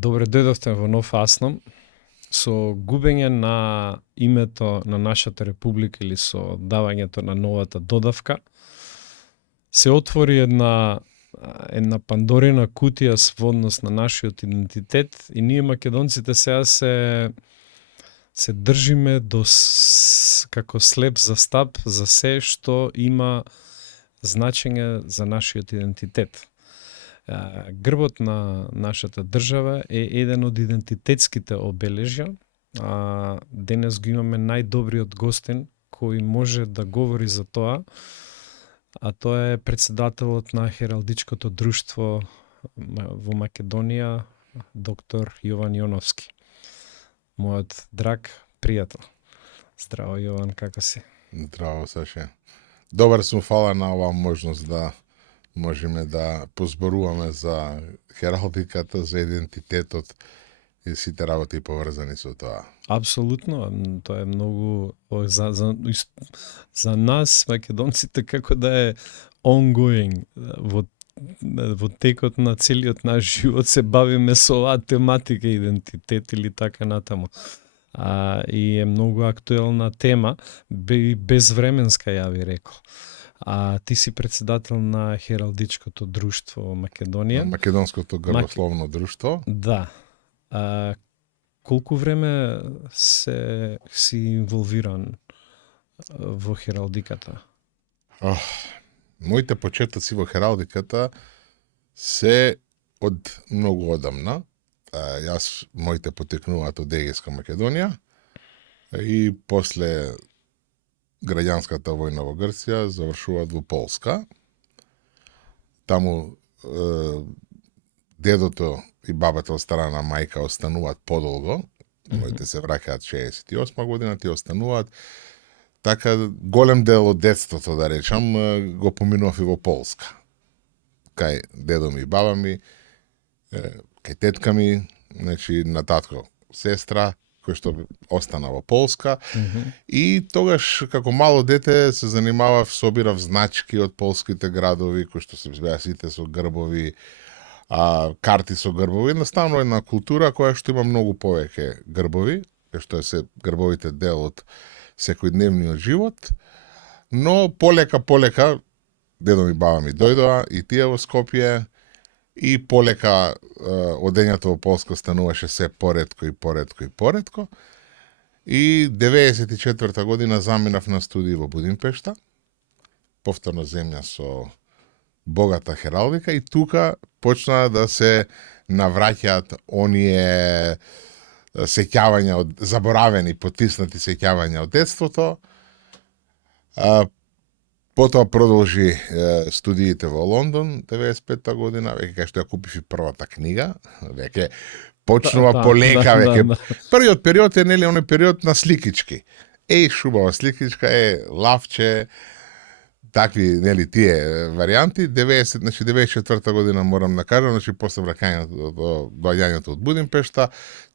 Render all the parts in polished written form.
Добре дојдовте во Нов Асном. Со губење на името на нашата република или со давањето на новата додавка, се отвори една пандорина кутија во однос на нашиот идентитет и ние македонците сега се држиме како слеп за стап за се што има значење за нашиот идентитет. Грбот на нашата држава е еден од идентитетските обележја. Денес го имаме најдобриот гостин кој може да говори за тоа, а тоа е председателот на Хералдичкото друштво во Македонија, доктор Јован Јоновски. Мојот драг пријател. Здраво, Јован, како си? Здраво, Саше. Добар сум, фала на оваа можност да можеме да позборуваме за хералдиката, за идентитетот и сите работи поврзани со тоа. Апсолутно, тоа е многу за нас македонците како да е ongoing во текот на целиот наш живот се бавиме со оваа тематика идентитет или така натаму. И е многу актуелна тема, безвременска ја ви рекол. Ти си председател на Хералдичкото друштво во Македонија. Македонското грбословно друштво. Да. Колку време си инволвиран во хералдиката? Моите почетоци во хералдиката се од многу одамна. Моите потекнуваат од Егејска Македонија и после граѓанската војна во Грција завршуваат во Полска. Таму дедото и бабата од страна на мајка остануваат подолго. Моите се враќаат 68 година, ти остануваат. Така голем дел од детството, да речам, го поминував и во Полска. Кај дедо ми и баба ми, кај тетка ми, значи на татко сестра, кој што остана во Полска. И тогаш, како мало дете, се занимавав, собирав значки од полските градови, кои што се беа сите со грбови, карти со грбови. Едноставно една култура која што има многу повеќе грбови, кој што е се грбовите дел од секојдневниот живот. Но полека, дедо ми, баба ми дојдоа и тие во Скопје, и полека одењето во Полска стануваше се поретко. И 94 година заминав на студии во Будимпешта, повторно земја со богата хералдика, и тука почна да се навраќаат оние сеќавања од заборавени, потиснати сеќавања од детството. Потоа продолжи студиите во Лондон 95 година, веќе кај што ја купив и првата книга, веќе почнува полека, веќе првиот период е нели оној период на сликички. Шубава сликичка лавче, такви нели тие варијанти. 94 година морам да кажам, значи после враќањето доаѓањето од Будимпешта,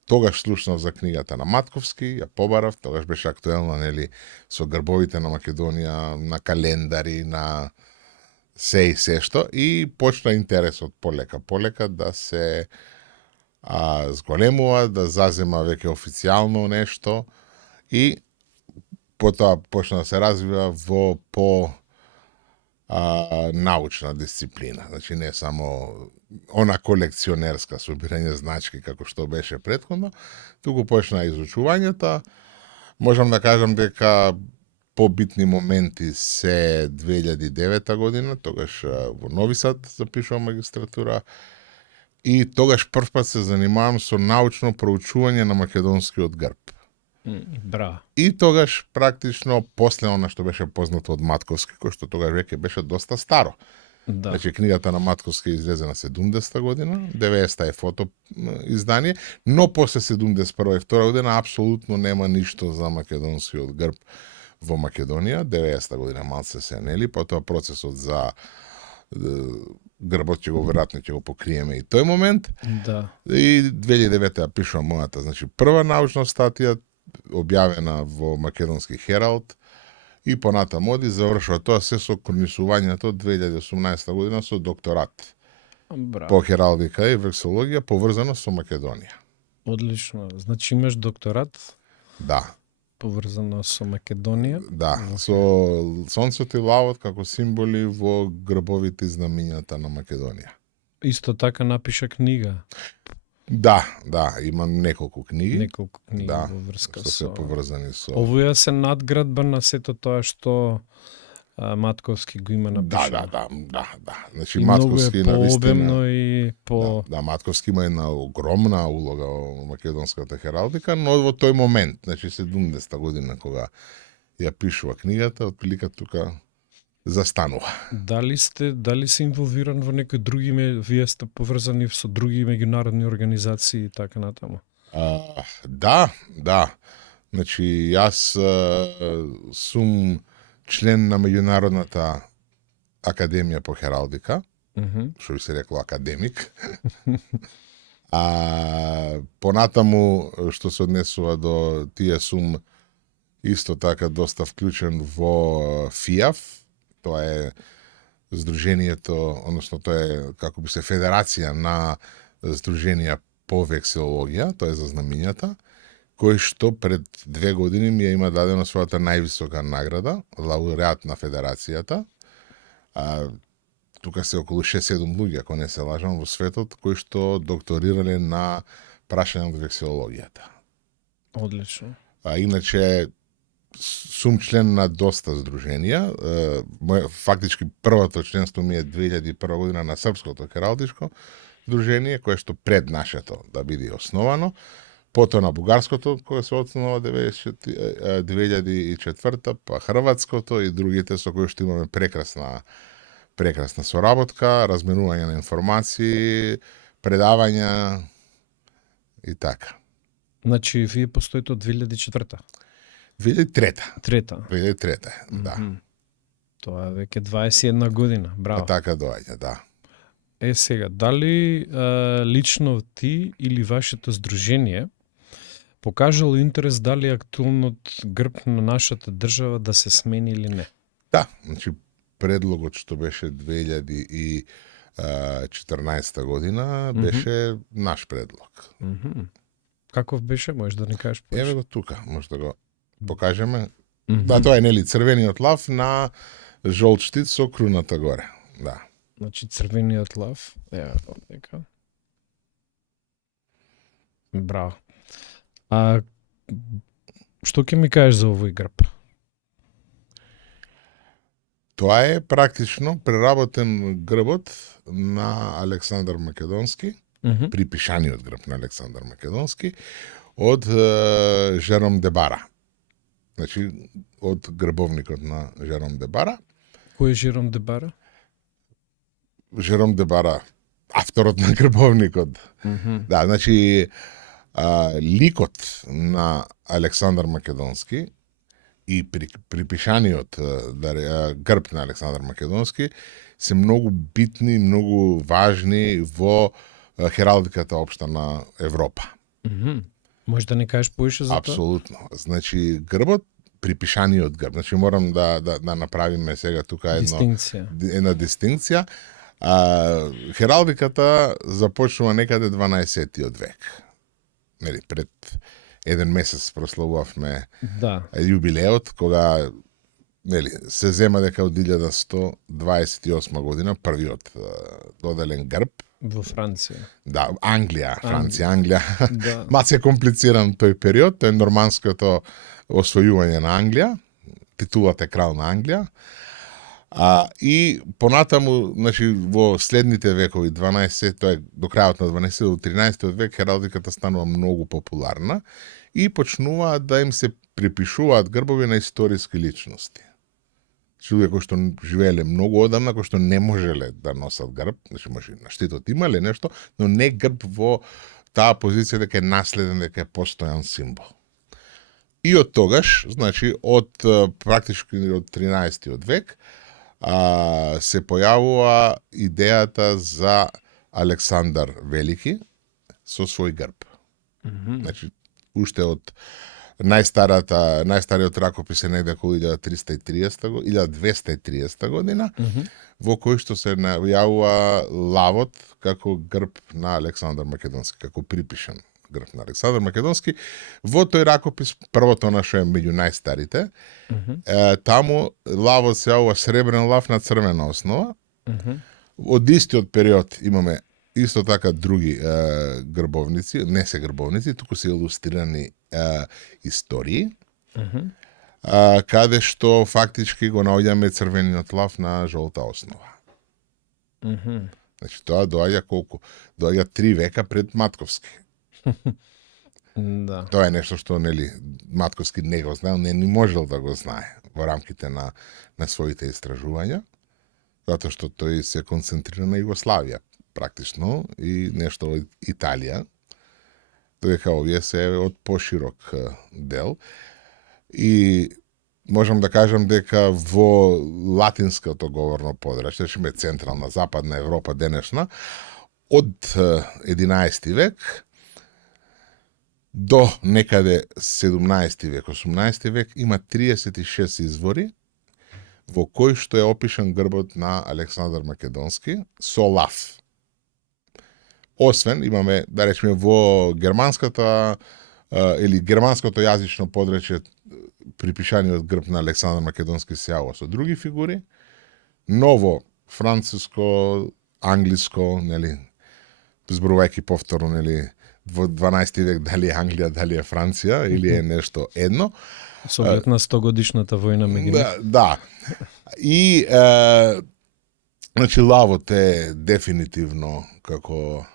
тогаш слушнав за книгата на Матковски, ја побарав, тогаш беше актуелна нели со грбовите на Македонија, на календари, на се и се што, и почна интересот полека да се зголемува, да зазема веќе официјално нешто, и потоа почна да се развива во научна дисциплина. Значи не само она колекционерска собирање значки како што беше претходно, туку почна изучувањето. Можам да кажам дека побитни моменти се 2009 година, тогаш во Нови Сад запишувам магистратура, и тогаш првпат се занимавам со научно проучување на македонскиот грб. Браво. И тогаш практично после она што беше познато од Матковски, кој што тогаш веќе беше доста старо. Да. Значи книгата на Матковски излезе на 70-та година, 90-та е фото издание, но после 71-та и 2-та година апсолутно нема ништо за македонскиот грб во Македонија. 90-та година малце се нели, потоа процесот за грбот веројатно ќе го покриеме и тој момент. Да. И 2009-та ја пишувам мојата, значи прва научна статија објавена во Македонски Хералд, и понатаму оди завршува тоа се со кронисувањето 2018 година со докторат Браво. по хералдика и вексологија поврзано со Македонија. Одлично. Значи имаш докторат Да, поврзано со Македонија. да, со сонцето и лавот како символи во грбовите и знамињата на Македонија. Исто така напиша книга, Да, имам неколку книги. неколку книги Да, во врска што се со... поврзани со... Овоја се надградба на сето тоа што Матковски го има напишано. Да. Значи И многу Матковски е навистина... пообемно и по... Да, Матковски има една огромна улога во македонската хералдика, но во тој момент, значи 70-та година кога ја пишува книгата, отприлика тука застанува. Дали се инволвиран во некои други вие сте поврзани со други меѓународни организации и така натаму? Да. Значи јас сум член на меѓународната академија по хералдика, што би се рекло академик. Понатаму што се однесува до тие сум исто така доста вклучен во ФИАФ, тоа е здруженијето, односно тоа е како би се федерација на здруженија по вексилологија, тоа е за знамињата, кој што пред 2 години ми ја има дадено својата највисока награда, лауреат на федерацијата. Тука се околу 6-7 луѓе, ако не се лажам, во светот, кои што докторирале на прашање од вексилологијата. Одлично. Иначе, сум член на доста здруженија. Фактички првото членство ми е 2001 година на Српското хералдичко здружение, кое што пред нашето да биде основано. Потоа на бугарското, кое се основава 2004, па хрватското и другите со кои што имаме прекрасна соработка, разменување на информации, предавања и така. Значи, вие постоите од 2004-та? 2003, да. Тоа е веќе 21 година, браво. Така доаѓа, да. Сега, дали лично ти или вашето здружение покажало интерес дали актуелниот грб на нашата држава да се смени или не? Да, значи предлогот што беше 2014 година беше наш предлог. Каков беше? Можеш да ни кажеш повеќе? Еве го тука, може да го покажеме. Да, тоа е нели црвениот лав на жолт штит со круната горе. Да. Значи црвениот лав, дека. Браво. Што ќе ми кажеш за овој грб? Тоа е практично преработен грбот на Александар Македонски, припишаниот грб на Александар Македонски, од Жером де Бара. Значи, од грбовникот на Жером де Бара. Кој е Жером де Бара? Жером де Бара, авторот на грбовникот. Да, значи, ликот на Александар Македонски и припишаниот грб на Александар Македонски се многу битни, многу важни во хералдиката општа на Европа. Може да не кажеш повеќе за тоа? Апсолутно. Значи, грбот, припишаниот грб, значи морам да направиме сега тука една дистинкција. Хералдиката започнува некаде 12-тиот век. Нели, пред еден месец прославувавме јубилеот, кога нели, се зема дека од 1128 година првиот доделен грб во Франција. Да, Англија. Да. Маце комплициран тој период, тој норманското освојување на Англија, титулата е крал на Англија. И понатаму, значи, во следните векови, 12, тоа е до крајот на 12 до 13 век, хералдиката станува многу популарна и почнуваат да им се припишуваат грбови на историски личности. Луѓе кои што живееле многу одамна, кои што не можеле да носат грб, значи може на штитот имале нешто, но не грб во таа позиција дека е наследен, дека е постојан символ. И од тогаш, значи од практички од 13 век, се појавува идејата за Александар Велики со свој грб. Значи, уште од најстариот ракопис е негде околу 1230 година, во кој што се најавува лавот како грб на Александар Македонски, како припишан грб на Александар Македонски. Во тој ракопис, првото наше е меѓу најстарите, таму лавот се јавува сребрен лав на црвена основа. Од истиот период имаме исто така други грбовници, не се грбовници, туку се илустрирани истории, каде што фактички го наоѓаме црвениот лав на жолта основа. Значи тоа доаѓа колку? Доаѓа 3 века пред Матковски. Да. Тоа е нешто што нели Матковски не го знаел, не ни можел да го знае во рамките на своите истражувања, затоа што тој се концентрира на Југославија практично и нешто од Италија, додека овие се од поширок дел. И можам да кажам дека во латинското говорно подрачје, што е централна, западна Европа денешна, од 11 век до некаде 17 век, 18 век има 36 извори во кој што е опишан грбот на Александар Македонски со лав. Освен, имаме, да речеме, во германската или германското јазично подрачје припишаниот грб на Александар Македонски се јавува со други фигури, но во француско, англиско, нели, зборувајќи повторно, нели, во 12 век дали е Англија, дали е Франција или е нешто едно. Со оглед на 100-годишната војна меѓу нив. Да. И значи лавот е дефинитивно како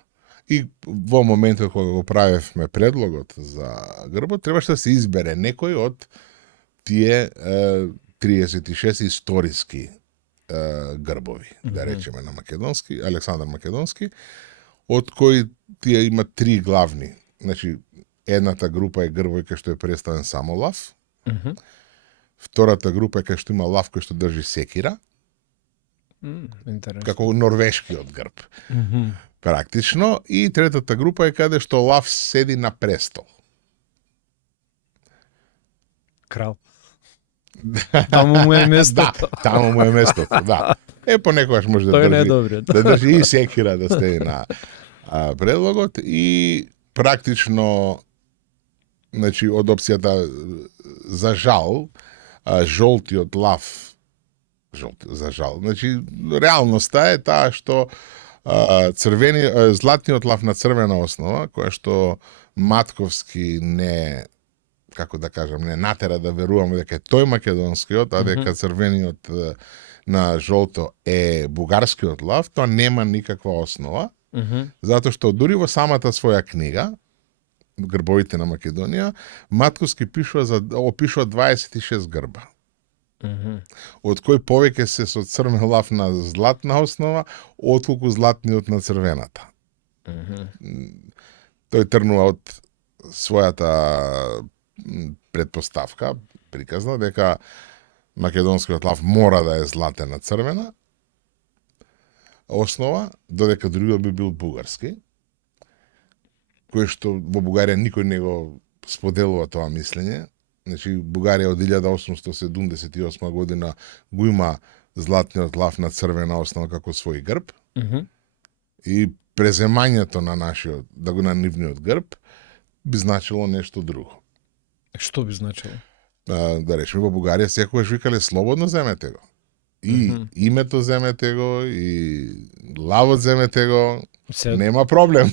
и во моментот кога го правевме предлогот за грбот, требаше да се избере некој од тие 36 историски грбови, да речеме на Македонски, Александар Македонски, од кои тие има 3 главни. Значи, едната група е грбови кај што е представен само лав, втората група е кај што има лав кој што држи секира, како норвешкиот грб. Практично. И третата група е каде што лав седи на престол. Крал. Таму му е местото. Да, таму му е местото, да. Понекогаш може да држи, да држи и секира да седи на предлогот и практично, значи, од опцијата за жал, жолтиот лав, за жал, значи, реалноста е таа што златниот лав на црвена основа, која што Матковски не, како да кажам, не натера да веруваме дека е тој македонскиот, а дека црвениот на жолто е бугарскиот лав, тоа нема никаква основа, затоа што дури во самата своја книга, Грбовите на Македонија, Матковски опишува 26 грба. Од кој повеќе се со црвен лав на златна основа, отколку златниот на црвената. Тој тргнува од својата предпоставка, приказна, дека македонскиот лав мора да е златен на црвена основа, додека другиот би бил бугарски, кој што во Бугарија никој не го споделува тоа мислење. Значи, Бугарија од 1878 година го има златниот лав на црвена основа како свој грб. И преземањето на нашиот, да го на нивниот грб, би значило нешто друго. Што би значило? Да речеме, во Бугарија секогаш викале слободно земете го. И името земете го, и лавот земете го, нема проблем.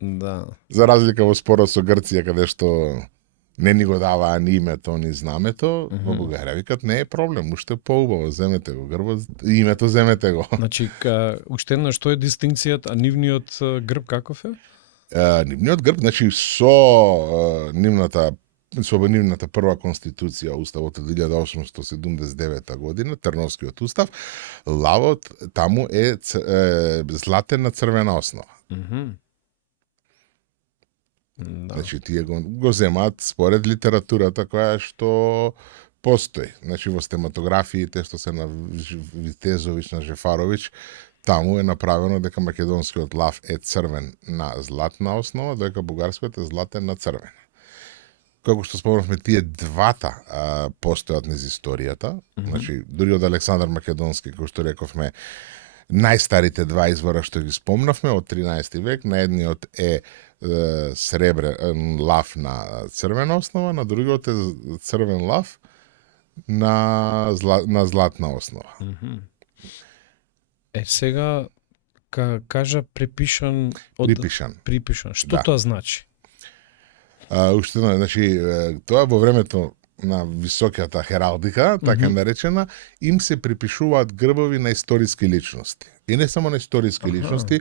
Да. За разлика во спорот со Грција, каде што не ни го даваа ни името, ни знамето, во Бугарија викат не е проблем, уште поубаво, земете го грбот, името земете го. Значи, уште една, што е дистинкцијата, а нивниот грб каков е? Нивниот грб, значи со нивната прва конституција, уставот од 1879 година, Трновскиот устав, лавот таму е златен на црвена основа. Да. Значи, тие го земаат според литературата која што постои. Значи, во стематографиите што се на Витезович, на Жефарович, таму е направено дека македонскиот лав е црвен на златна основа, додека бугарскиот е златен на црвен. како што спомнавме, тие двата постојат низ историјата. Значи, дури од Александар Македонски, кој што рековме, најстарите два извора што ги спомнавме од 13 век, на едниот е сребрен лав на црвена основа, на другиот е црвен лав на златна основа. Сега кажа препишан од Припишан. Што Да. тоа значи? Уште едно, значи, тоа во времето на високата хералдика, така наречена, им се припишуваат грбови на историски личности. И не само на историски личности,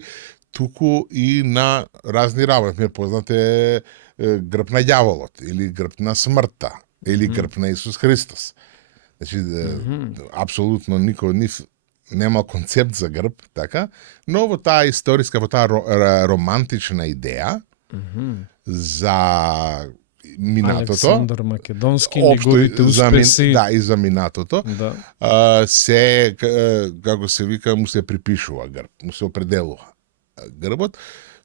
туку и на разни работи. Ми познате грб на ѓаволот, или грб на смртта, или грб на Исус Христос. Значи, апсолутно никој од нив немал концепт за грб, така, но во таа историска, во таа романтична идеја за минатото, Александар Македонски, неговите успеси. Да, и за минатото, Да. се, како се вика, му се припишува грб, му се определува грбот,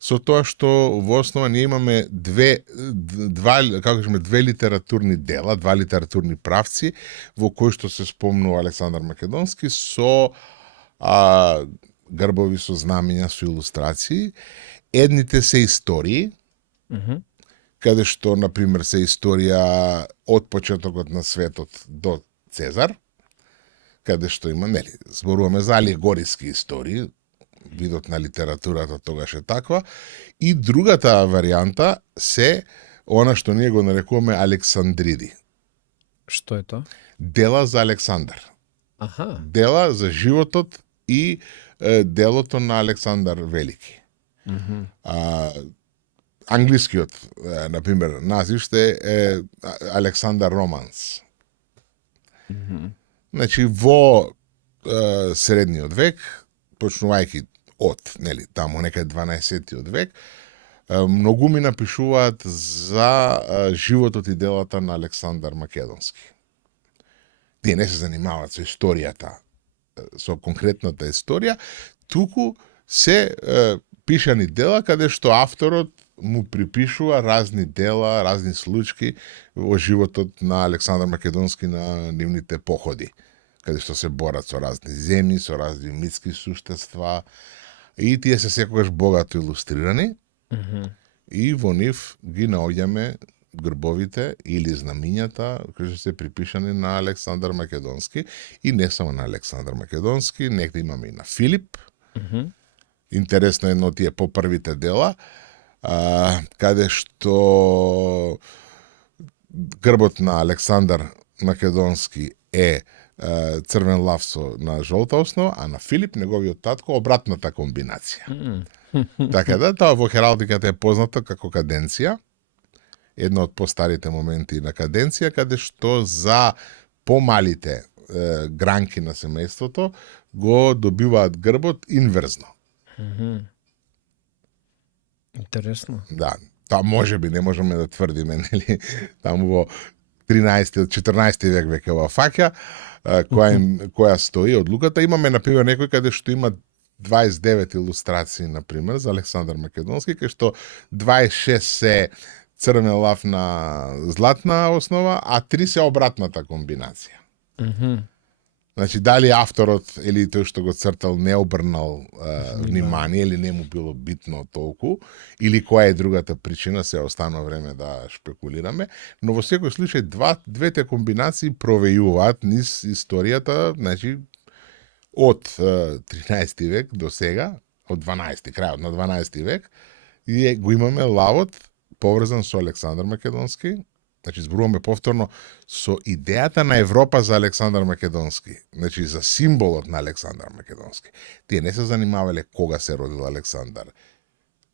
со тоа што во основа ние имаме две литературни дела, два литературни правци, во кои што се спомнува Александар Македонски со грбови со знамења, со илустрации. Едните се истории, каде што, например, се историја од почетокот на светот до Цезар, каде што има, нели, зборуваме за алегориски истории, видот на литературата тогаш е таква, и другата варијанта се она што ние го нарекуваме Александриди. Што е тоа? Дела за Александар. Аха. Дела за животот и делото на Александар Велики. Англискиот, например, назив ще е Александар Романс. Значи, во средниот век, почнувајќи од, нели, таму некај 12-тиот век, многу ми напишуваат за животот и делата на Александар Македонски. Тие не се занимаваат со историјата, со конкретната историја, туку се пишани дела каде што авторот му припишува разни дела, разни случаи во животот на Александар Македонски на нивните походи, каде што се борат со разни земји, со разни митски суштества, и тие се секогаш богато илустрирани, и во нив ги наоѓаме грбовите или знамињата кои што се припишани на Александар Македонски, и не само на Александар Македонски, некаде имаме и на Филип. Интересно е едно од тие попрвите дела, каде што грбот на Александар Македонски е црвен лав на жолта основа, а на Филип, неговиот татко, обратната комбинација. Така да, тоа во хералдиката е познато како каденција, едно од постарите моменти на каденција, каде што за помалите гранки на семејството го добиваат грбот инверзно. Интересно. Да, тоа можеби не можеме да тврдиме, нели, таму во 13-14 век веќе во фаќа, која стои одлуката. Имаме, например, некој каде што има 29 илустрации, например, за Александар Македонски, кај што 26 се црвен лав на златна основа, а 3 се обратната комбинација. Значи, дали авторот или тој што го цртал не обрнал внимание или не му било битно толку, или која е другата причина, се останува време да шпекулираме, но во секој случај двете комбинации провејуваат низ историјата, значи, од 13 век до сега, од 12, крајот на 12 век, и го имаме лавот поврзан со Александар Македонски. Значи, зборуваме повторно со идејата на Европа за Александар Македонски, значи за символот на Александар Македонски. Тие не се занимавале кога се родил Александар,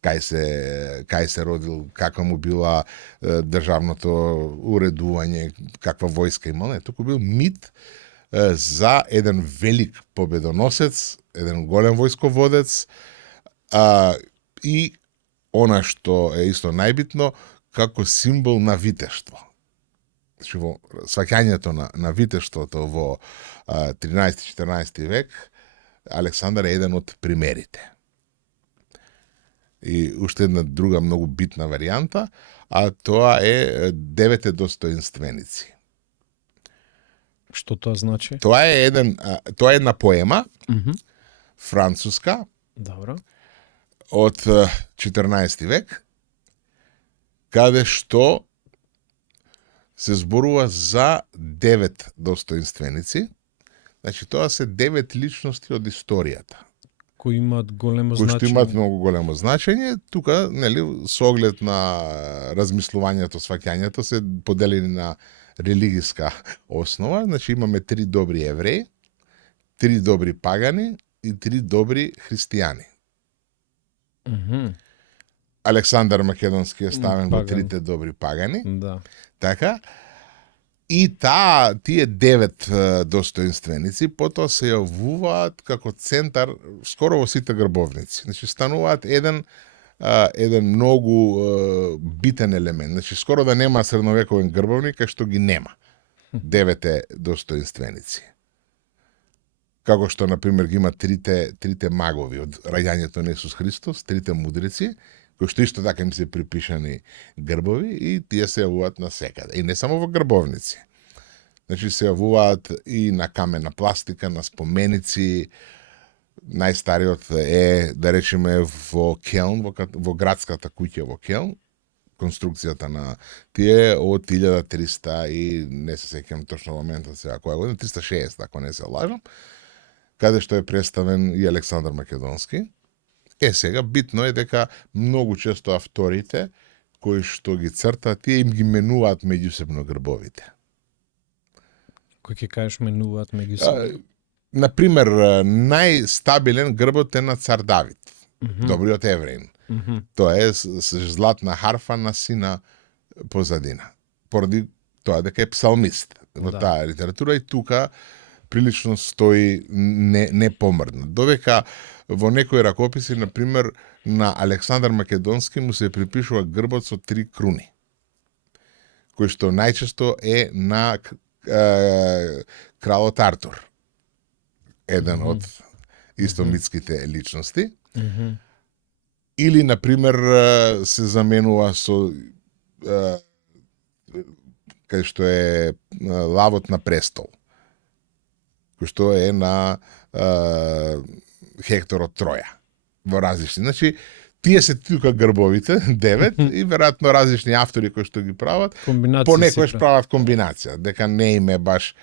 кај се родил, каква му била државното уредување, каква војска имал, не, туку бил мит за еден велик победоносец, еден голем војсководец, и она што е исто најбитно, како символ на витештво. Значи, во сваќањето на витештвото во 13-14 век, Александар е еден од примерите. И уште една друга многу битна варијанта, а тоа е девете достоинственици. Што тоа значи? Тоа е една поема, француска, Добро. од 14 век, каде што се зборува за 9 достоинственици. Значи, тоа се 9 личности од историјата, Кои имаат големо кои што значење. имаат многу големо значење. Тука, нели, со оглед на размислувањето, сваќањето, се поделени на религиска основа. Значи, имаме 3 добри евреи, 3 добри пагани и 3 добри христијани. Александар Македонски е ставен во Паган. 3 добри пагани. Да. Така, и тие 9 достоинственици потоа се јавуваат како центар скоро во сите грбовници. Значи, стануваат еден многу битен елемент. Значи, скоро да нема средновековен грбовник, кај што ги нема 9 достоинственици. Како што, например, ги има трите магови од раѓањето на Исус Христос, 3 мудреци, кои што исто така им се припишани грбови, и тие се јавуваат на секаде. И не само во грбовници. Значи, се јавуваат и на камена пластика, на споменици. Најстариот е, да речеме, во Келн, во градската куќа во Келн. Конструкцијата на тие од 1300 и не се сеќавам точно моментот сега која година, 360, ако не се лажам, каде што е представен и Александар Македонски. Сега битно е дека многу често авторите кои што ги цртаат, тие им ги менуваат меѓусебно грбовите. Кој ќе кажеш менуваат меѓусебно? Например, најстабилен грбот е на цар Давид, добриот евреин. Тоа е с златна харфа на сина позадина. Поради тоа дека е псалмист во таа литература, и тука прилично стои не помрдна. Додека во некои ракописи, например, на Александар Македонски му се припишува грбот со 3 круни, кој што најчесто е на кралот Артур, еден од истомитските личности. Или, например, се заменува со кај што е лавот на престол, кој што е на Хектор од Троја, во различни. Значи, тие се тука грбовите, 9, и веројатно различни автори кои што ги прават, понекогаш прават комбинација, дека не име баш,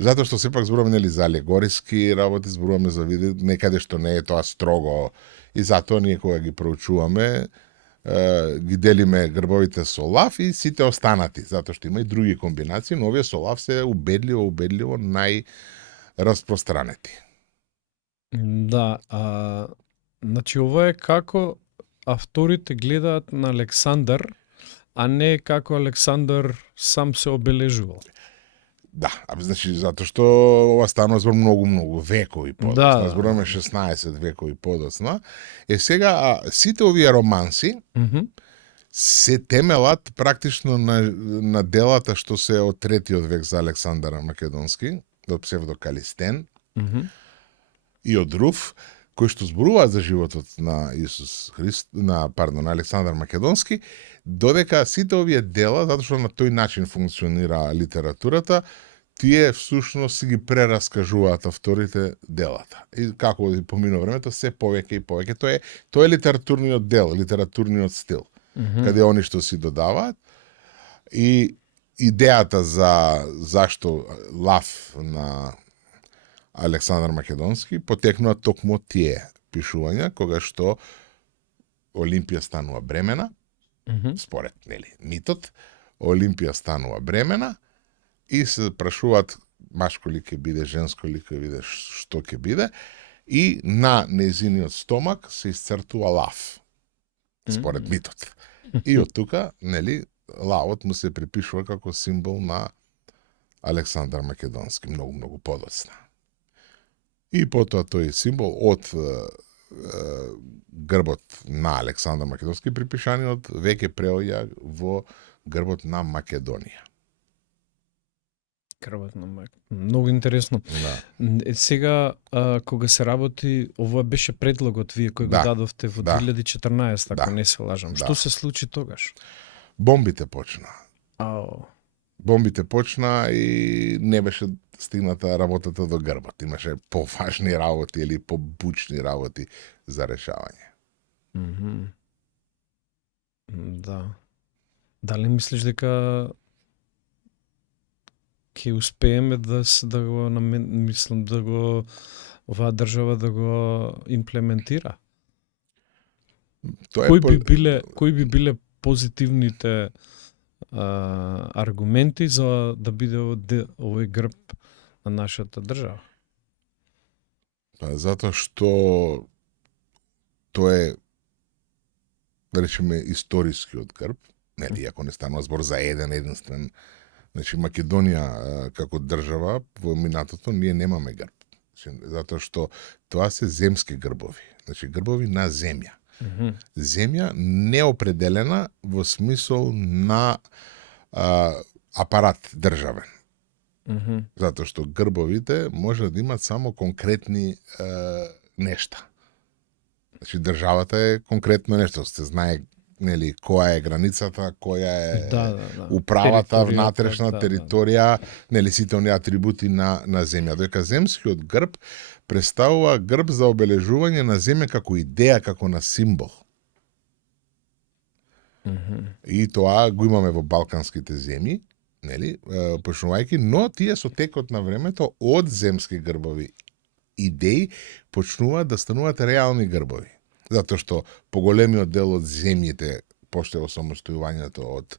затоа што сепак зборуваме, нели, за алегориски работи, зборуваме за види, некаде што не е тоа строго, и затоа ние кога ги проучуваме, ги делиме грбовите со лав и сите останати, затоа што има и други комбинации, но овие со лав се убедливо најраспространети. Да, значи ова е како авторите гледаат на Александар, а не како Александар сам се обележувал. Да, значи затоа што ова станува збор многу векови подоцна, зборуваме 16 векови подоцна. Сега сите овие романси се темелат практично на делата што се од 3-тиот век за Александар Македонски, од псевдо Калистен, и од Руф, кои што зборуваат за животот на на Александар Македонски, додека сите овие дела, затоа што на тој начин функционира литературата, тие всушност си ги прераскажуваат авторите делата. И како поминува времето, се повеќе и повеќе. Тоа е литературниот дел, литературниот стил, каде они што си додаваат. И идејата за зашто лав на Александар Македонски потекнува токму од тие пишувања, кога што Олимпија станува бремена, според, нели, митот, Олимпија станува бремена, и се прашуваат машко ли ќе биде, женско ли ќе биде, што ќе биде, и на нејзиниот стомак се исцртува лав, според митот. И од тука, нели, лавот му се припишува како символ на Александар Македонски, многу подоцна. И потоа тој символ од грбот на Александар Македонски припишаниот веќе преоѓа во грбот на Македонија. Крвот на мајка. Многу интересно. Да. Сега, кога се работи, ова беше предлогот вие кој го Да, дадовте во да. 2014, ако Да. не се лажам. Да. Што се случи тогаш? Бомбите почна. Ао. Бомбите почна и не беше стигната работата до грбот. Имаше поважни работи или побучни работи за решавање. Да. Дали мислиш дека ќе успееме да го мислам да го оваа држава да го имплементира? Тоа Кои би биле позитивните аргументи за да биде овој грб на нашата држава? Затоа што тоа е, да речеме, историскиот грб, нели, ако не станува збор за единствен. Значи, Македонија како држава во минатото ние немаме грб. Значи, затоа што тоа се земски грбови. Значи, грбови на земја. Земја неопределена во смисол на апарат државен. Затоа што грбовите може да имат само конкретни нешта. Значи, државата е конкретно нешто. Се знае, нели, која е границата, која е управата, внатрешна територија, нели, сите оние атрибути на земја. Додека земскиот грб представува грб за обележување на земја како идеја, како на символ. И тоа го имаме во балканските земји, нели, почнувајќи, но тие со текот на времето од земски грбови идеи почнуваат да стануваат реални грбови. Затоа што поголемиот дел од земјите после осамостојувањето од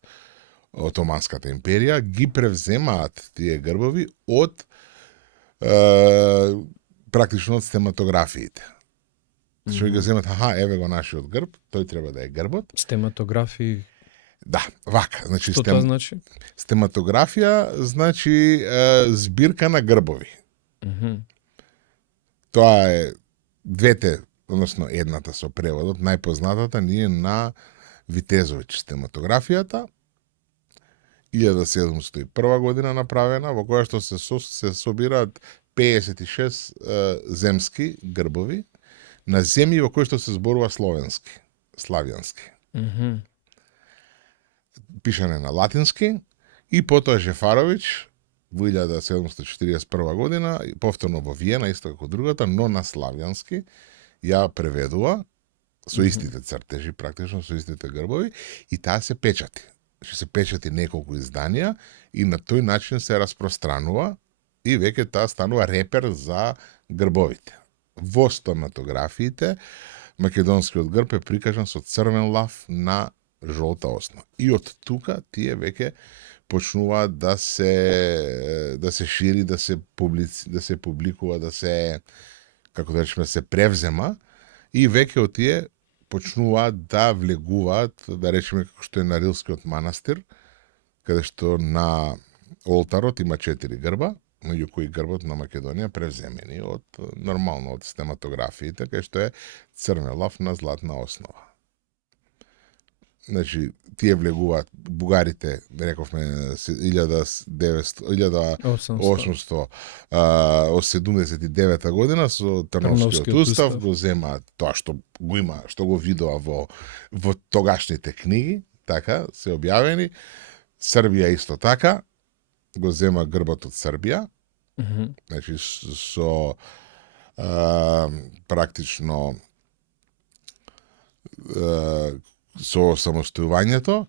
Отоманската империја ги превземаат тие грбови од практично од стематографиите. Што ги земат, еве го нашиот грб, тој треба да е грбот. Стематографии. Да, вака, значи Што тоа значи? Стематографија значи збирка на грбови. Тоа е двете, односно едната со преводот, најпознатата ни е на Витезовиќ стематографијата, 1701 година направена, во која што се собираат 56 земски грбови на земји во кои што се зборува славјански. Пишане на латински и потоа Жефаровиќ во 1741 година, повторно во Виена, исто како другата, но на славјански, ја преведува со истите цртежи, практично со истите грбови, и таа се печати. Значи се печати неколку изданија и на тој начин се распространува и веќе таа станува репер за грбовите. Во стоматографиите македонскиот грб е прикажан со црвен лав на жолта основа. И од тука тие веќе почнуваат да се шири, да се публикува, да се, како да речеме, се превзема, и веќе од тие почнуваат да влегуваат, да речеме, како што е на Рилскиот манастир, каде што на олтарот има 4 грба, меѓу кои грбот на Македонија превземени од нормално од стематографиите, каде што е црвен лав на златна основа. Значи, тие влегуваат, бугарите, рековме, 1879 година со Трновскиот устав го земаат тоа што го има, што го видува во тогашните книги, така, се објавени. Србија исто така, го зема грбот од Србија, значи со практично со самостојувањето,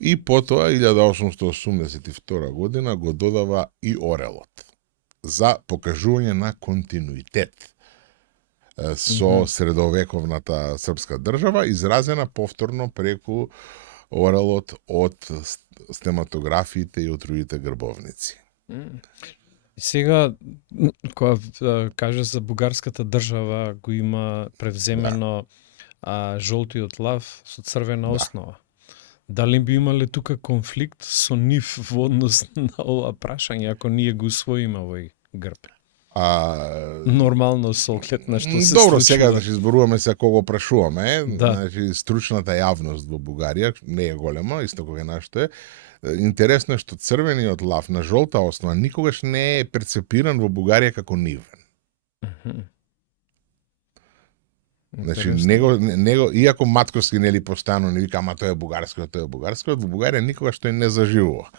и потоа 1882 година го додава и орелот за покажување на континуитет со средовековната српска држава, изразена повторно преку орелот од стематографиите и од другите грбовници. Сега, кога кажа за бугарската држава, го има превземено жолтиот лав со црвена основа. Дали би имале тука конфликт со нив во однос на ова прашање, ако ние го усвоиме овој грб? Нормално со оглед на што се Добро, случува. сега значи зборуваме се кога го прашуваме, Да. значи стручната јавност во Бугарија не е голема, исто кога нашто е. Интересно е што црвениот лав на жолта основа никогаш не е перцепиран во Бугарија како нивен. Значи, него, иако Матковски нели постојано ни вика, ама тој е бугарски, во Бугарија никогаш тој не заживува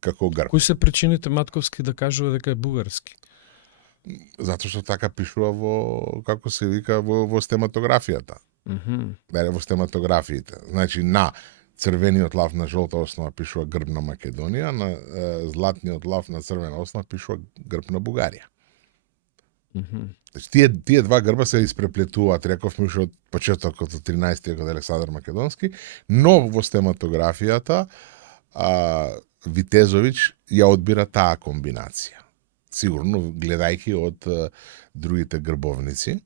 како грб. Кои се причините Матковски да кажува дека е бугарски? Затоа што така пишува во, како се вика, во стематографијата. Во стематографиите. Значи, на црвениот лав на жолта основа пишува грб на Македонија, на златниот лав на црвена основа пишува грб на Бугарија. Значи, тие два грба се испреплетуваат, рековме уште од почетокот од 13 век од Александар Македонски, но во стематографијата Витезович ја одбира таа комбинација. Сигурно, гледајќи од другите грбовници.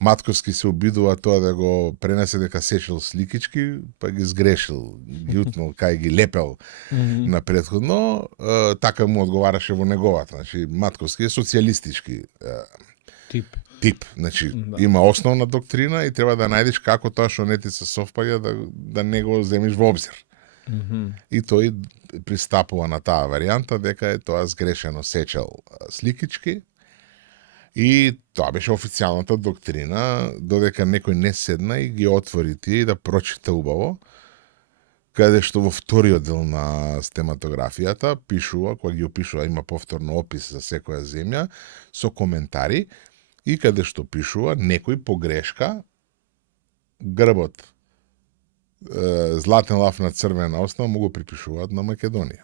Матковски се обидува тоа да го пренесе дека сечел сликички, па ги сгрешил, ги утнал, кај ги лепел на предходно, така му одговараше во неговата. Значи, Матковски е социјалистички тип. Значи, има основна доктрина и треба да најдеш како тоа што не ти се совпаѓа да не го земиш во обзир. И тој пристапува на таа варијанта дека е тоа сгрешено сечел сликички и тоа беше официјалната доктрина, додека некој не седна и ги отвори тие и да прочита убаво, каде што во вториот дел на стематографијата пишува, кога ги опишува, има повторно опис за секоја земја, со коментари, и каде што пишува некој погрешка грбот златен лав на црвена основа му го припишуваат на Македонија.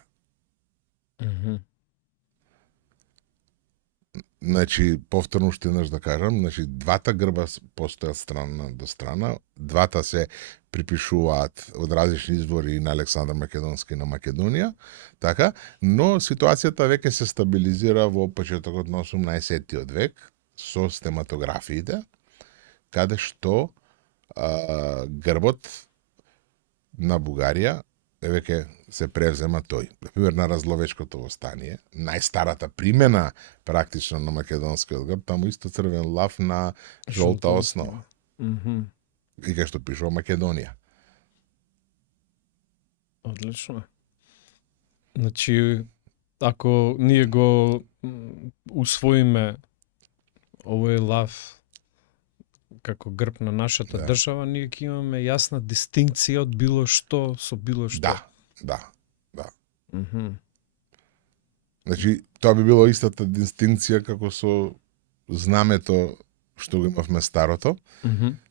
Значи, повторно уште еднаш да кажам, значи, двата грба постојат страна до страна, двата се припишуваат од различни извори на Александар Македонски на Македонија, така, но ситуацијата веќе се стабилизира во почетокот на 18-тиот век со стематографиите, каде што грбот на Бугарија веќе се превзема тој. Например, на Разловечкото востание, најстарата примена практично на македонскиот грб, таму исто црвен лав на жолта основа. И кај што пишува Македонија. Одлично. Значи, ако ние го усвоиме овој лав како грб на нашата држава, ние ќе имаме јасна дистинкција од било што со било што. Да. Значи, тоа би било истата дистинкција како со знамето што го имавме старото,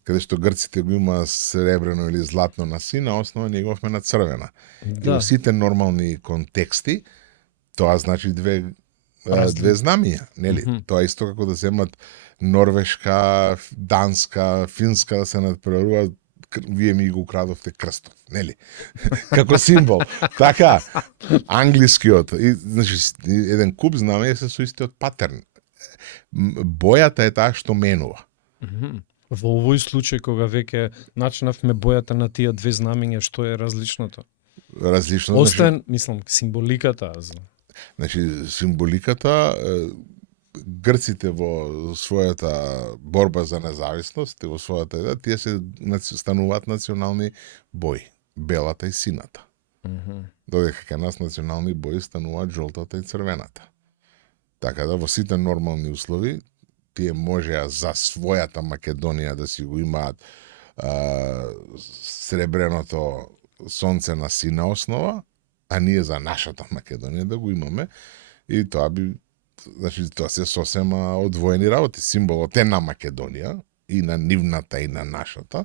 каде што грците го има сребрено или златно на сина, основа ние го имавме на црвена. И во сите нормални контексти, тоа значи две знамија, нели? Тоа исто како да земат норвешка, данска, финска да се надпреваруваат, вие ми го украдовте крстот, нели? Како символ. Така, англискиот, значи еден куп знамења се со истиот патерн. Бојата е таа што менува. Во овој случај кога веќе начнавме бојата на тие две знамења, што е различното? Остан, мислам, символиката. Значи, символиката, грците во својата борба за независност, во својата идеја, тие се стануваат национални бои, белата и сината. Додека кај нас национални бои стануваат жолтата и црвената. Така да во сите нормални услови тие можеа за својата Македонија да си го имаат сребреното сонце на сина основа, а ние за нашата Македонија да го имаме, и тоа би, значи, тоа се сосема одвоени работи. Символот е на Македонија, и на нивната, и на нашата,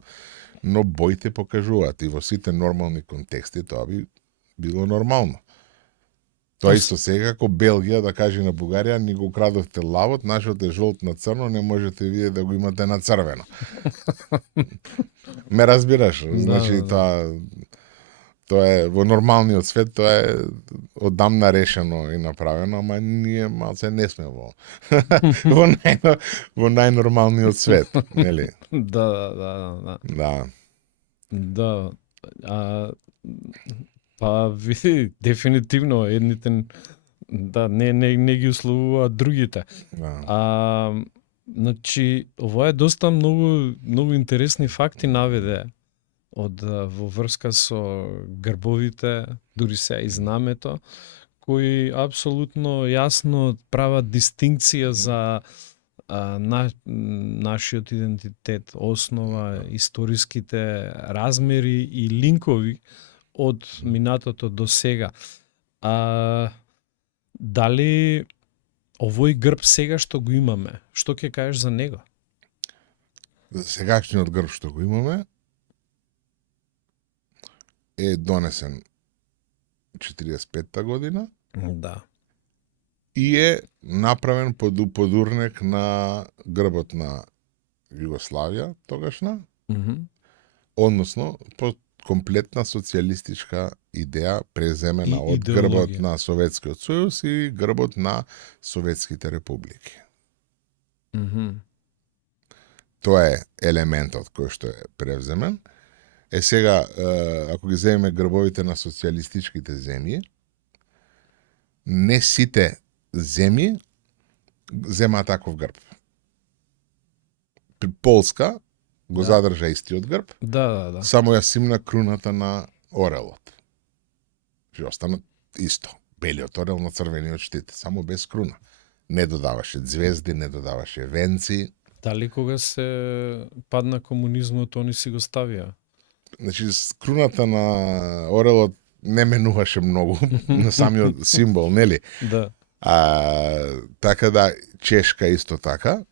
но боите покажуваат, и во сите нормални контексти тоа би било нормално. Тоа исто сега, како Белгија да каже на Бугарија, ни го украдовте лавот, нашот е жолт на црно, не можете вие да го имате на црвено. Ме разбираш? Значи, тоа е во нормалниот свет, тоа е одамна решено и направено, ама ние малце не сме во најнормалниот свет, нели? Да. Па види, дефинитивно едните не ги условуваат другите. Значи, ова е доста многу интересни факти наведе. во врска со грбовите, дури се и знамето, кои апсолутно јасно прават дистинкција за нашиот идентитет, основа, историските размери и линкови од минатото до сега. Дали овој грб сега што го имаме, што ќе кажеш за него? Сегашниот грб што го имаме е донесен 45-та година Да. и е направен под уподурнек на грбот на Југославија тогашна, односно под комплетна социјалистичка идеја преземена И од идеологија. грбот на Советскиот сојуз и грбот на советските републики. Тоа е елементот кој што е превземен. Сега, ако ги земеме грбовите на социјалистичките земји, не сите земји земаат таков грб. Полска го задржа истиот грб, Да. само ја симна круната на орелот. Че остана исто. Белиот орел на црвениот штит, само без круна. Не додаваше звезди, не додаваше венци. Дали кога се падна комунизмот, они си го ставија? Значи, круната на орелот не менуваше многу на самиот символ, нели? Да. Така да, чешка исто така.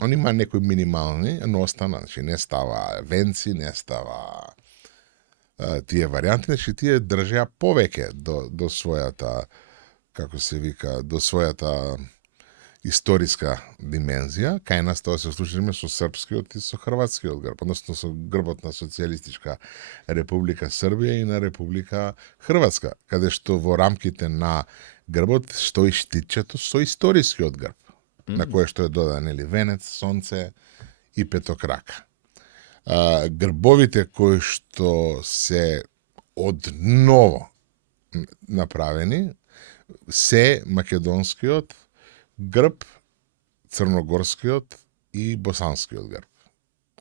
Он има некои минимални, но остана. Значи, не става венци, не става тие варианти. Значи, тие држеа повеќе до својата, како се вика, до својата историска димензија. Кај нас тоа се случиме со српскиот и со хрватскиот грб, односно со грбот на Социјалистичка Република Србија и на Република Хрватска, каде што во рамките на грбот стои штитчето со историскиот грб, на кое што е додан венец, сонце и петокрака. Грбовите кои што се одново направени се македонскиот грб, црногорскиот и босанскиот грб.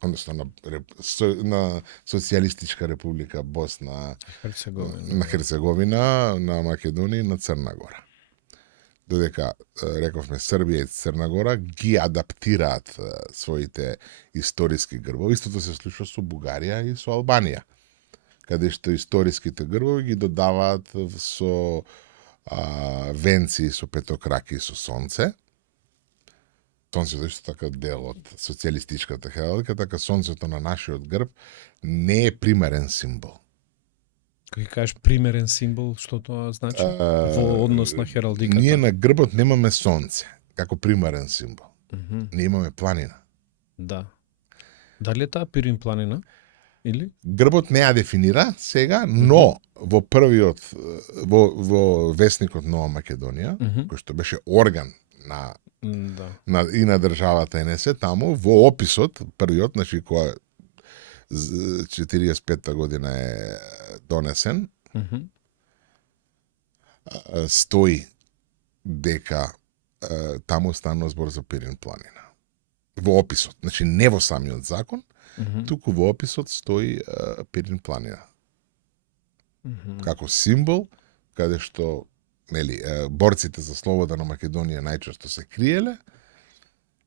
Односно на Социјалистичка Република Босна, на Херцеговина, на Македонија и на Црна Гора. Додека, рековме, Србија и Црна Гора ги адаптираат своите историски грбови. Истото се случува со Бугарија и со Албанија, каде што историските грбови ги додаваат со венци, со петокраки и со сонце. Сонцето исто така дел од социјалистичката хералдика, така сонцето на нашиот грб не е примерен символ. Кој кажеш примерен символ, што тоа значи? Во однос на хералдиката? Ние на грбот немаме сонце, како примерен символ. Ние имаме планина. Да. Дали е таа Пирин планина? Или? Грбот не ја дефинира сега, но во првиот, во весникот Нова Македонија, кој што беше орган и на државата НС, таму во описот, првиот, значи која 45-та година е донесен, стои дека таму станува збор за Пирин планина. Во описот, значи не во самиот закон, туку во описот стои Пирин планина. Како символ, каде што борците за слобода на Македонија најчесто се криеле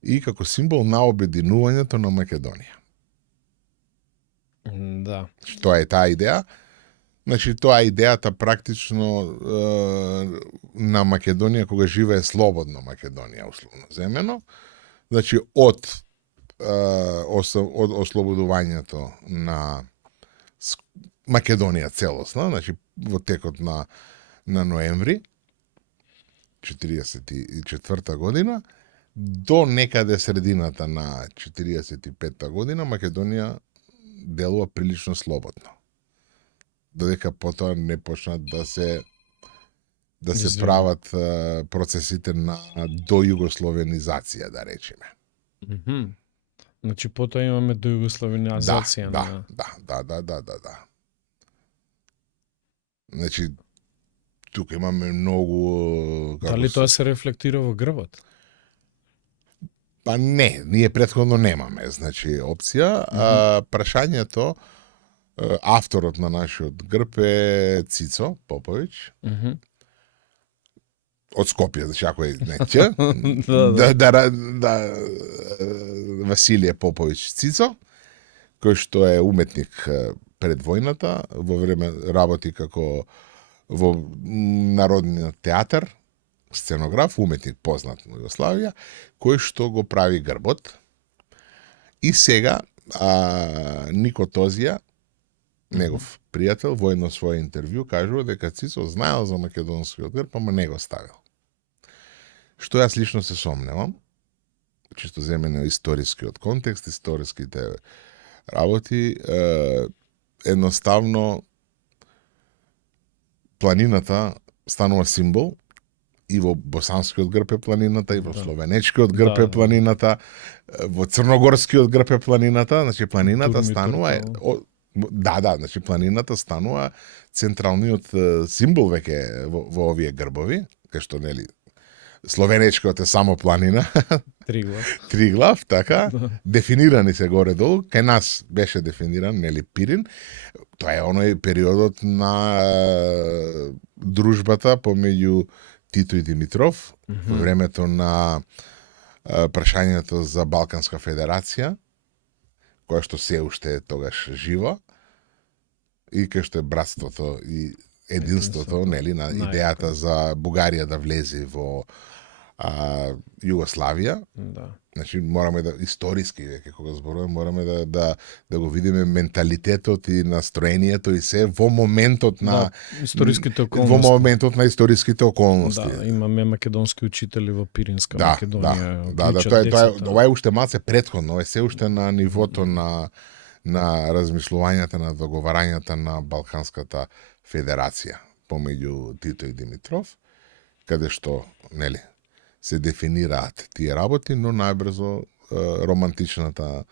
и како символ на обединувањето на Македонија. Да. Што е таа идеја? Значи, тоа е идејата практично на Македонија кога живее слободно Македонија, условно земено. Значи, од ослободувањето на Македонија целосна, значи во текот на ноември 44-та година, до некаде средината на 45-та година Македонија делува прилично слободно. Додека потоа не почнат да се прават процесите на дојугословенизација, да речеме. Значи потоа имаме дојугословенизација. Да. Значи тука имаме многу... Дали тоа се рефлектира во грбот? Па не, ние претходно немаме, значи, опција. Прашањето Авторот на нашиот грб е Цицо Поповиќ. Од Скопје, значи ако е неќе, Василije Поповиќ Цицо, кој што е уметник пред војната, во време работи како во Народниот театар, сценограф, уметник познат во Југославија, кој што го прави грбот. И сега Нико Тозија, негов пријател, во едно своје интервју кажува дека Цицо знаел за македонскиот грб, ама не го ставил. Што јас лично се сомневам, чисто земено историскиот контекст, историските работи, едноставно планината станува символ и во босанскиот грб е планината, и во словенечкиот грб е планината, во црногорскиот грб е планината, значи планината станува значи планината станува централниот символ веќе во овие грбови, кај што нели словенечкиот е само планина. Триглав, така. Дефинирани се горе-долу. Кај нас беше дефиниран, нели, Пирин. Тоа е оној периодот на дружбата помеѓу Тито и Димитров, во времето на прашањето за Балканска федерација, која што се уште е тогаш жива, и кај што е братството и единството, нели, на идејата за Бугарија да влезе во Југославија. Значи мораме да историски веќе кога зборуваме, мораме да го видиме менталитетот и настроението и се во моментот на историските околности. Во моментот на историските околности. Да, имаме македонски учители во Пиринска Македонија. Ова е уште малце претходно, ова е се уште на нивото на размислувањата, на договарањата на Балканската федерација помеѓу Тито и Димитров, каде што, нели, се дефинираат тие работи, но најбрзо романтичната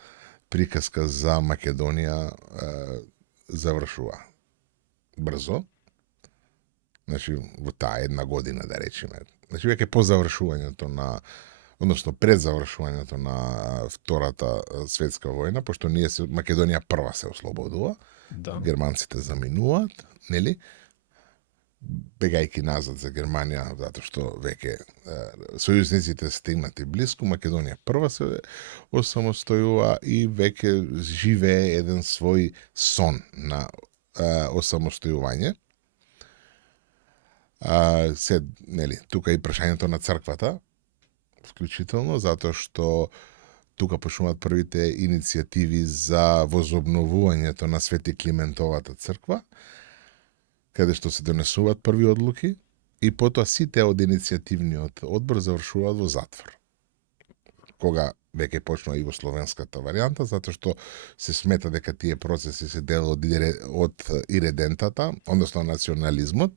приказка за Македонија завршува брзо. Значи, во таа една година, да речеме. Значи, веќе по завршувањето односно пред завршувањето на Втората светска војна, пошто Македонија прва се ослободува, германците заминуваат, нели? Бегајки назад за Германија, затоа што веќе сојузниците стигнати блиску, Македонија прва се осамостојува и веќе живее еден свој сон на осамостојување. Нели, тука и прашањето на црквата, вклучително, затоа што тука почнуваат првите иницијативи за возобновувањето на Свети Климентовата црква, каде што се донесуваат први одлуки, и потоа сите од иницијативниот одбор завршуваат во затвор. Кога веќе почнува и во словенската варијанта, затоа што се смета дека тие процеси се дел од иредентата, односно национализмот,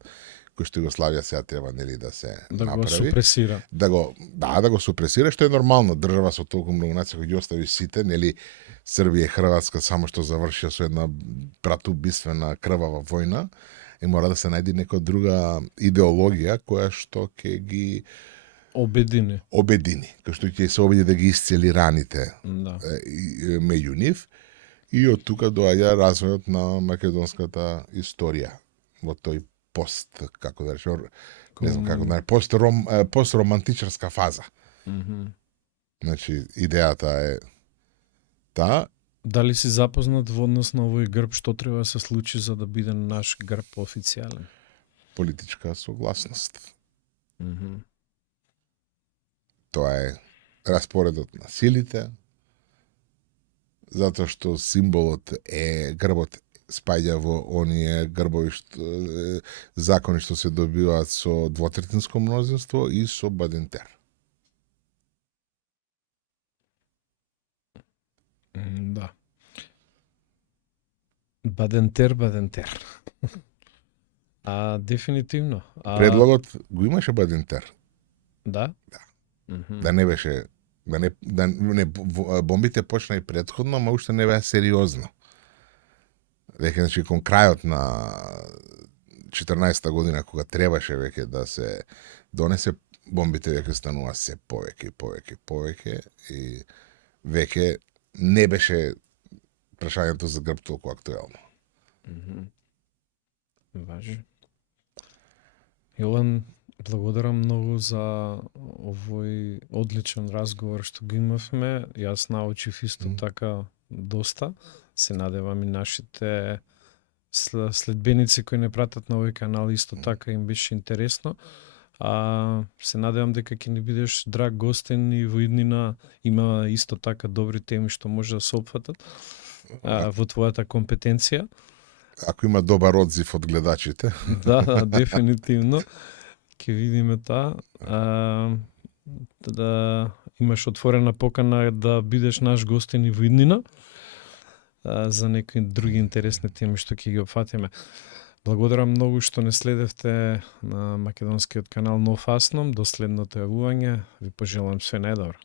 кој што Југославија сега треба, нели, да се направи. Го супресира. Да го супресира, што е нормално. Држава со толку многу нации кој ги остави сите, нели, Србија и Хрватска само што завршија со една братоубиствена крвава војна, и мора да се најде нека друга идеологија која што ќе ги обедини, кој што ќе се обиди да ги исцели раните меѓу нив, и од тука доаѓа развојот на македонската историја во тој како да речем, не знам како да речем, постромантичарска фаза. Значи, идејата е таа. Дали си запознат во однос на овој грб, што треба да се случи за да биде наш грб официјален? Политичка согласност. Тоа е распоредот на силите, затоа што символот грбот спаѓа во оние грбови закони што се добиваат со двотретинско мнозинство и со Бадентер. Да. Бадентер. Дефинитивно. Предлогот го имаше Бадентер. Да? Да не беше, бомбите почна и претходно, ама уште не беа сериозно. Веќе, значи, кон крајот на 14-та година, кога требаше веќе да се донесе, бомбите веќе станува се повеќе и веќе не беше прашањето за грб толку актуелно. Важи. Јован, благодарам многу за овој одличен разговор што го имавме. Јас научив исто така доста. Се надевам и нашите следбеници кои не пратат на овој канал исто така им беше интересно. Се надевам дека ќе ни бидеш драг гостин и во иднина. Има исто така добри теми што може да се опфатат во твојата компетенција. Ако има добар одзив од гледачите. Да, дефинитивно. Ќе видиме таа. Да имаш отворена покана да бидеш наш гостин и во иднина за некои други интересни теми што ќе ги опфатиме. Благодарам многу што не следевте на македонскиот канал Нов Асном. До следното јавување ви пожелам све најдобро.